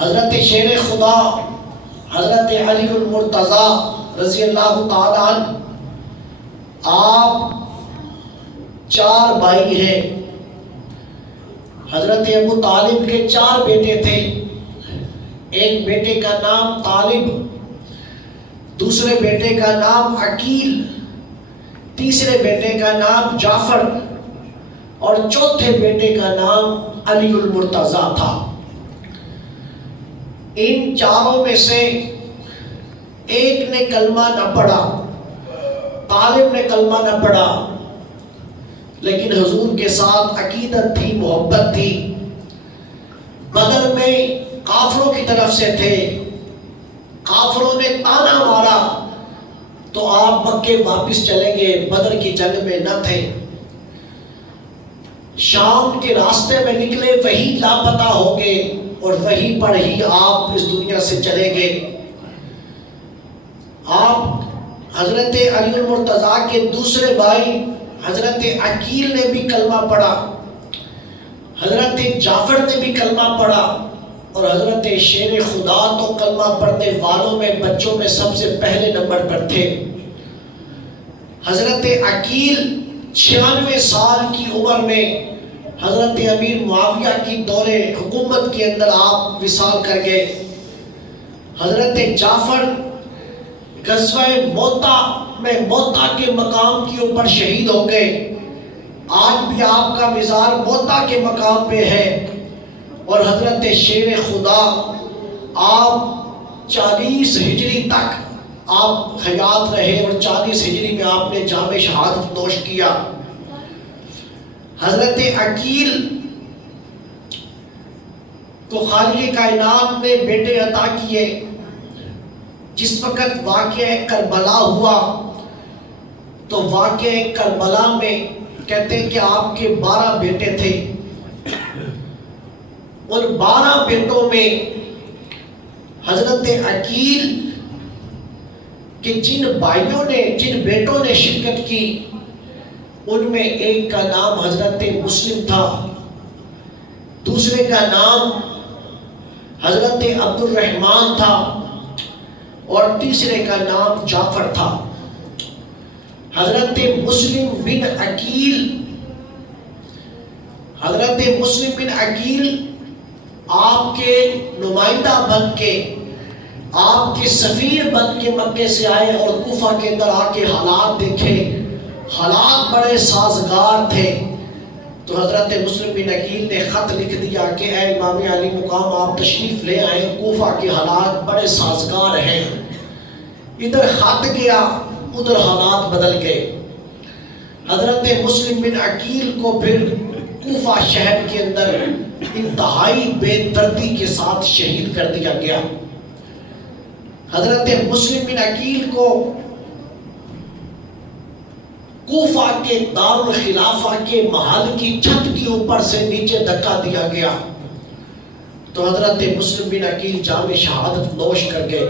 حضرت شیر خدا حضرت علی المرتضیٰ رضی اللہ تعالی عنہ، آپ 4 بھائی ہیں۔ حضرت ابو طالب کے 4 بیٹے تھے۔ ایک بیٹے کا نام طالب، دوسرے بیٹے کا نام عقیل، تیسرے بیٹے کا نام جعفر اور چوتھے بیٹے کا نام علی المرتضیٰ تھا۔ ان 4 میں سے ایک نے کلمہ نہ پڑھا، طالب نے کلمہ نہ پڑھا، لیکن حضور کے ساتھ عقیدت تھی، محبت تھی۔ بدر میں کافروں کی طرف سے تھے، کافروں نے تانا مارا تو آپ مکے واپس چلے گئے، بدر کی جنگ میں نہ تھے۔ شام کے راستے میں نکلے، وہیں لاپتہ ہو گئے اور وہیں پر ہی آپ اس دنیا سے چلے گئے۔ آپ حضرت علی المرتضیٰ کے دوسرے بھائی حضرت عقیل نے بھی کلمہ پڑھا، حضرت جعفر نے بھی کلمہ پڑھا، اور حضرت شیر خدا تو کلمہ پڑھنے والوں میں بچوں میں سب سے پہلے نمبر پر تھے۔ حضرت عقیل 96 سال کی عمر میں حضرت امیر معاویہ کی دور حکومت کے اندر آپ وصال کر گئے۔ حضرت جعفر غزوہ موتا میں موتا کے مقام کے اوپر شہید ہو گئے۔ آج بھی آپ کا مزار موتا کے مقام پہ ہے۔ اور حضرت شیر خدا آپ 40 ہجری تک آپ حیات رہے اور 40 ہجری میں آپ نے جام شہادت نوش کیا۔ حضرت عقیل کو خالق کائنات نے بیٹے عطا کیے۔ جس وقت واقعہ کربلا ہوا تو واقعہ کربلا میں کہتے ہیں کہ آپ کے 12 بیٹے تھے۔ ان 12 بیٹوں میں حضرت عقیل کہ جن بھائیوں نے، جن بیٹوں نے شرکت کی، ان میں ایک کا نام حضرت مسلم تھا، دوسرے کا نام حضرت عبد الرحمن تھا اور تیسرے کا نام جعفر تھا۔ حضرت مسلم بن عقیل، حضرت مسلم بن عقیل آپ کے نمائندہ بن کے، آپ کے سفیر بن کے مکے سے آئے اور کوفہ کے اندر آ کے حالات دیکھے، حالات بڑے سازگار تھے۔ تو حضرت مسلم بن عقیل نے خط لکھ دیا کہ اے امام علی مقام، آپ تشریف لے آئیں، کوفہ کے حالات بڑے سازگار ہیں۔ ادھر خط گیا، ادھر حالات بدل گئے۔ حضرت مسلم بن عقیل کو پھر کوفہ شہر کے اندر انتہائی بے دردی کے ساتھ شہید کر دیا گیا۔ حضرت مسلم بن عقیل کو کوفہ کے دارالخلافہ کے محل کی چھت کے اوپر سے نیچے دھکا دیا گیا تو حضرت مسلم بن عقیل جام شہادت نوش کر گئے۔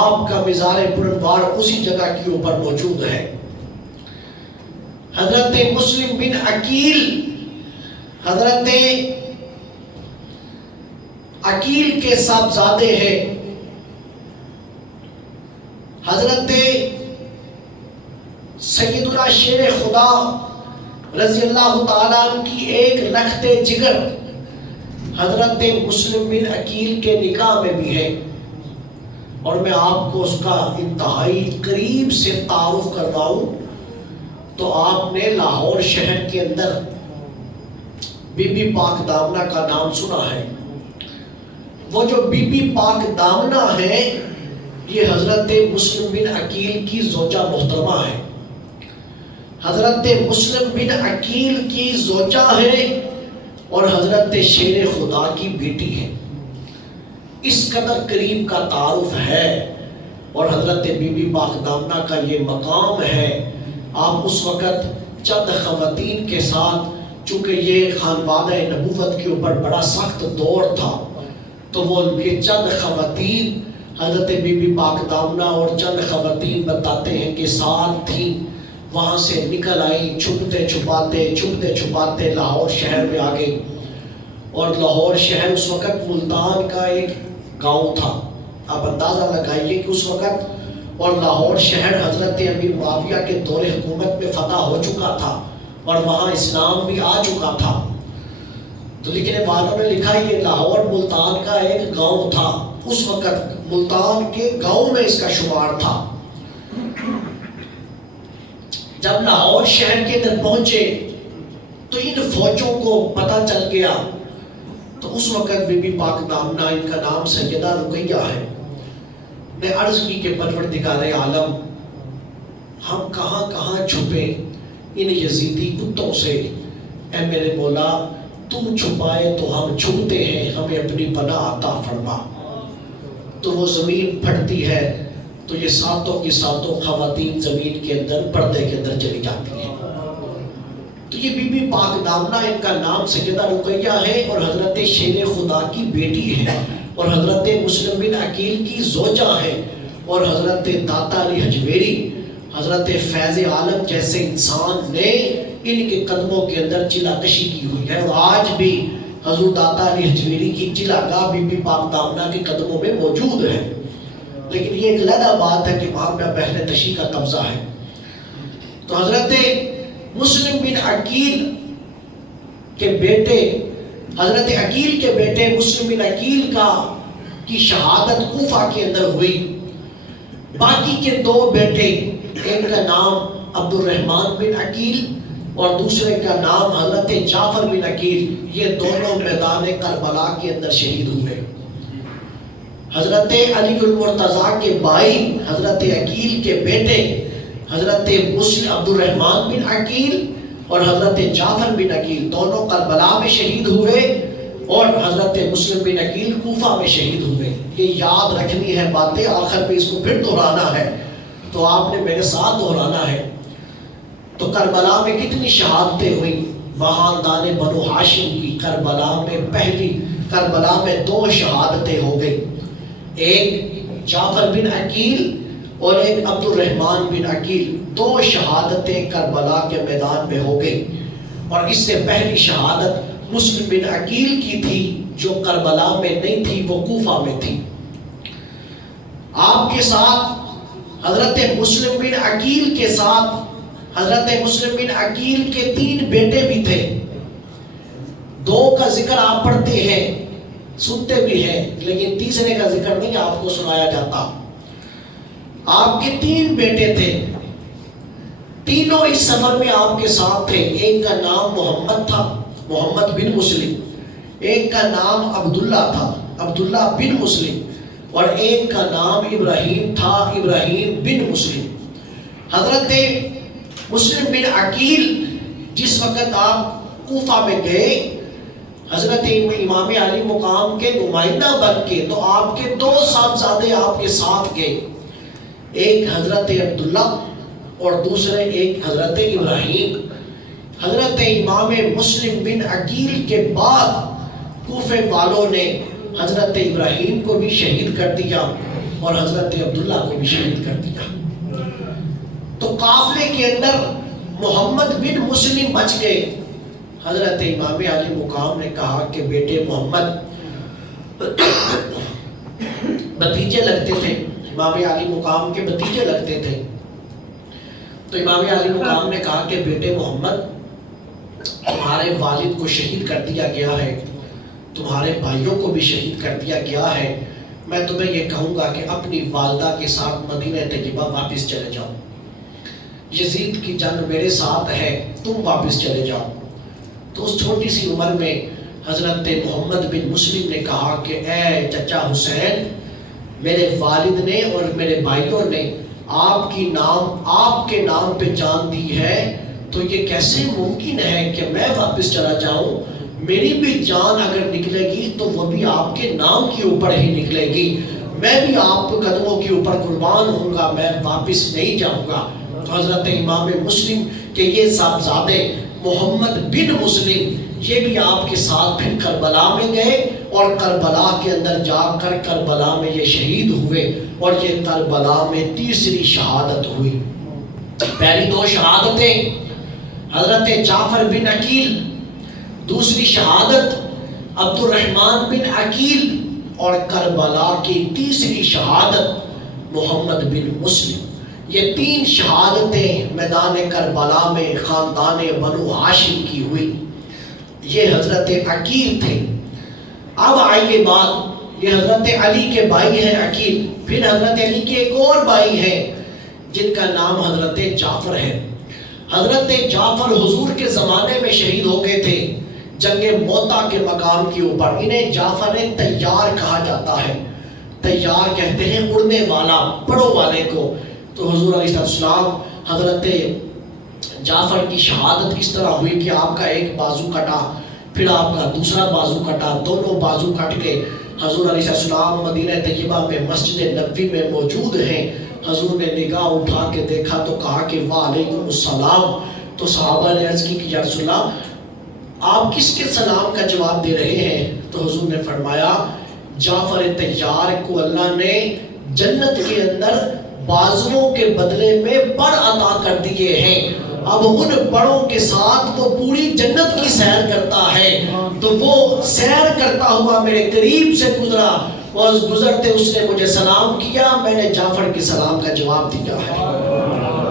آپ کا مزار پرنوار اسی جگہ کے اوپر موجود ہے۔ حضرت مسلم بن عقیل، حضرت عقیل کے صاحبزادے ہیں۔ حضرت سیدنا شیر خدا رضی اللہ تعالیٰ عنہ کی ایک رخت جگر حضرت مسلم بن عقیل کے نکاح میں بھی ہے، اور میں آپ کو اس کا انتہائی قریب سے تعارف کرواؤں تو آپ نے لاہور شہر کے اندر بی بی پاک دامنہ کا نام سنا ہے۔ وہ جو بی بی پاک دامنہ ہے یہ حضرت مسلم بن عقیل کی زوجہ محترمہ ہے۔ حضرت مسلم بن عقیل کی زوجہ ہے اور حضرت شیر خدا کی بیٹی ہے۔ اس قدر قریب کا تعارف ہے اور حضرت بی بی پاک دامنہ کا یہ مقام ہے۔ آپ اس وقت چند خواتین کے ساتھ، چونکہ یہ خانوادہ نبوت کے اوپر بڑا سخت دور تھا، تو وہ یہ چند خواتین حضرت بی بی پاک دامنہ اور چند خواتین بتاتے ہیں کہ ساتھ تھیں، وہاں سے نکل آئی، چھپتے چھپاتے لاہور شہر میں آ گئی اور لاہور شہر اس وقت ملتان کا ایک گاؤں تھا. آپ اندازہ لگائیے کہ اس وقت اور لاہور شہر حضرت امیر معاویہ کے دور حکومت میں فتح ہو چکا تھا اور وہاں اسلام بھی آ چکا تھا. تو لکھنے والوں نے لکھا یہ لاہور ملتان کا ایک گاؤں تھا. اس وقت ملتان کے گاؤں میں اس کا شمار تھا. جب لاہور شہر کے اندر پہنچے تو ان فوجوں کو پتہ چل گیا. تو اس وقت بی بی پاک دامنہ، ان کا نام سیدہ رقیہ ہے، نے عرض کی کہ پروردگار عالم، ہم کہاں کہاں چھپے ان یزیدی کتوں سے. اے میرے مولا، تم چھپائے تو ہم چھپتے ہیں، ہمیں اپنی پناہ عطا فرما. تو وہ زمین پھٹتی ہے تو یہ ساتوں کی ساتوں خواتین زمین کے اندر پردے کے اندر چلی جاتی ہیں. تو یہ بی بی پاک دامنہ، ان کا نام سیدہ رقیہ ہے اور حضرت شیر خدا کی بیٹی ہے اور حضرت مسلم بن عقیل کی زوجہ ہے. اور حضرت داتا علی حجویری، حضرت فیض عالم جیسے انسان نے ان کے قدموں کے اندر چلا کشی کی ہوئی ہے. اور آج بھی حضور داتا علی حجویری کی چلا گاہ بی بی پاک دامنہ کے قدموں میں موجود ہے. لیکن یہ ایک علیحدہ بات ہے کہ وہاں پہ پہلے تشیع کا قبضہ ہے. تو حضرت مسلم بن عقیل کے بیٹے، حضرت عقیل کے بیٹے مسلم بن عقیل کی شہادت کوفہ کے اندر ہوئی. باقی کے دو بیٹے، ایک کا نام عبد الرحمن بن عقیل اور دوسرے کا نام حضرت جعفر بن عقیل، یہ دونوں میدان کربلا کے اندر شہید ہوئے. حضرت علی المرتضیٰ کے بھائی حضرت عقیل کے بیٹے حضرت عبد الرحمن بن عقیل اور حضرت جعفر بن عقیل دونوں کربلا میں شہید ہوئے اور حضرت مسلم بن عقیل کوفہ میں شہید ہوئے. یہ یاد رکھنی ہے باتیں، آخر پہ اس کو پھر دہرانا ہے تو آپ نے میرے ساتھ دہرانا ہے. تو کربلا میں کتنی شہادتیں ہوئی. خاندان بنو ہاشم کی کربلا میں 2 شہادتیں ہو گئی. ایک جعفر بن عقیل اور ایک عبد الرحمن بن عقیل، 2 شہادتیں کربلا کے میدان میں ہو گئی. اور اس سے پہلی شہادت مسلم بن عقیل کی تھی جو کربلا میں نہیں تھی، وہ کوفہ میں تھی. آپ کے ساتھ حضرت مسلم بن عقیل کے ساتھ حضرت مسلم بن عقیل کے 3 بیٹے بھی تھے. 2 کا ذکر آپ پڑھتے ہیں، سنتے بھی ہیں، لیکن تیسرے کا ذکر نہیں آپ کو سنایا جاتا. آپ کے 3 بیٹے تھے، تینوں اس سفر میں آپ کے ساتھ تھے. ایک کا نام محمد تھا، محمد بن مسلم. ایک کا نام عبداللہ تھا، عبداللہ بن مسلم. اور ایک کا نام ابراہیم تھا، ابراہیم بن مسلم. حضرت مسلم بن عقیل جس وقت آپ کوفہ میں گئے، حضرت امام علی مقام کے نمائندہ بن کے، تو آپ کے 2 صاحبزادے آپ کے ساتھ گئے. ایک حضرت عبداللہ اور دوسرے ایک حضرت ابراہیم. حضرت امام مسلم بن عقیل کے بعد کوفے والوں نے حضرت ابراہیم کو بھی شہید کر دیا اور حضرت عبداللہ کو بھی شہید کر دیا. تو قافلے کے اندر محمد بن مسلم بچ گئے. حضرت امام علی مقام نے کہا کہ بیٹے محمد بھتیجے لگتے تھے، امام علی مقام کے بھتیجے لگتے تھے. تو امام علی مقام نے کہا کہ بیٹے محمد، تمہارے والد کو شہید کر دیا گیا ہے، تمہارے بھائیوں کو بھی شہید کر دیا گیا ہے. میں تمہیں یہ کہوں گا کہ اپنی والدہ کے ساتھ مدینہ طیبہ واپس چلے جاؤ. یزید کی جنگ میرے ساتھ ہے، تم واپس چلے جاؤ. تو اس چھوٹی سی عمر میں حضرت محمد بن مسلم نے کہا کہ اے چچا حسین، میرے والد نے اور میرے بھائیوں نے آپ کے نام پہ جان دی ہے، تو یہ کیسے ممکن ہے کہ میں واپس چلا جاؤں؟ میری بھی جان اگر نکلے گی تو وہ بھی آپ کے نام کے اوپر ہی نکلے گی. میں بھی آپ کے قدموں کے اوپر قربان ہوں گا، میں واپس نہیں جاؤں گا. تو حضرت امام مسلم کے یہ صاحبزادے محمد بن مسلم یہ بھی آپ کے ساتھ پھر کربلا میں گئے اور کربلا کے اندر جا کر کربلا میں یہ شہید ہوئے اور یہ کربلا میں تیسری شہادت ہوئی. پہلی 2 شہادتیں حضرت جعفر بن عقیل، دوسری شہادت عبد الرحمن بن عقیل اور کربلا کی تیسری شہادت محمد بن مسلم. یہ 3 شہادتیں میدان کربلا میں خاندان بنو ہاشم کی ہوئی. یہ حضرت عقیل تھے. اب آئیے بات، یہ حضرت علی کے بھائی ہیں عقیل، پھر حضرت علی کے ایک اور بھائی ہیں جن کا نام حضرت جعفر ہے. حضرت جعفر حضور کے زمانے میں شہید ہو گئے تھے جنگ موتا کے مقام کے اوپر. انہیں جعفر طیار کہا جاتا ہے. طیار کہتے ہیں اڑنے والا، پڑوں والے کو. تو حضور علیہ السلام حضرت جعفر کی شہادت اس طرح ہوئی کہ آپ کا ایک بازو کٹا، پھر آپ کا دوسرا بازو کٹا، دونوں بازو کٹ کے حضور علیہ السلام مدینہ طیبہ میں مسجد نبوی میں موجود ہیں. حضور نے نگاہ اٹھا کے دیکھا تو کہا کہ وعلیکم السلام. تو صحابہ نے عرض کی کہ یا رسول اللہ آپ کس کے سلام کا جواب دے رہے ہیں؟ تو حضور نے فرمایا جعفر طیار کو اللہ نے جنت کے اندر بازوؤں کے بدلے میں بڑ عطا کر دیے ہیں. اب ان بڑوں کے ساتھ وہ پوری جنت کی سیر کرتا ہے. تو وہ سیر کرتا ہوا میرے قریب سے گزرا اور گزرتے اس نے مجھے سلام کیا، میں نے جعفر کے سلام کا جواب دیا ہے.